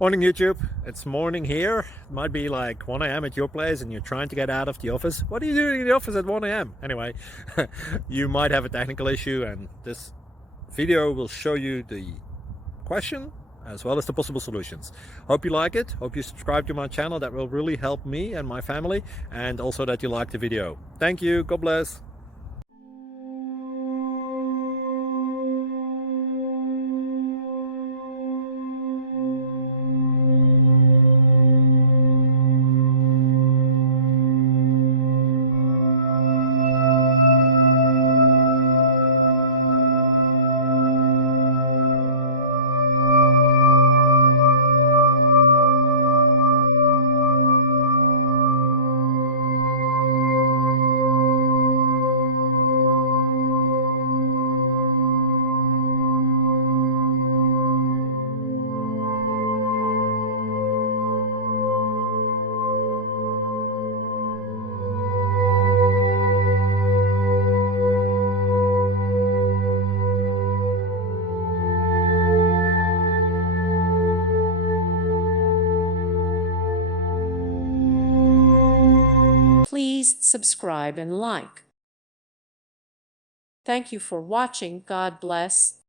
Morning YouTube, it's morning here. It might be like 1 a.m. at your place and you're trying to get out of the office. What are you doing in the office at 1 a.m.? Anyway, you might have a technical issue and this video will show you the question as well as the possible solutions. Hope you like it, hope you subscribe to my channel. That will really help me and my family, and also that you like the video. Thank you, God bless. Please subscribe and like. Thank you for watching. God bless.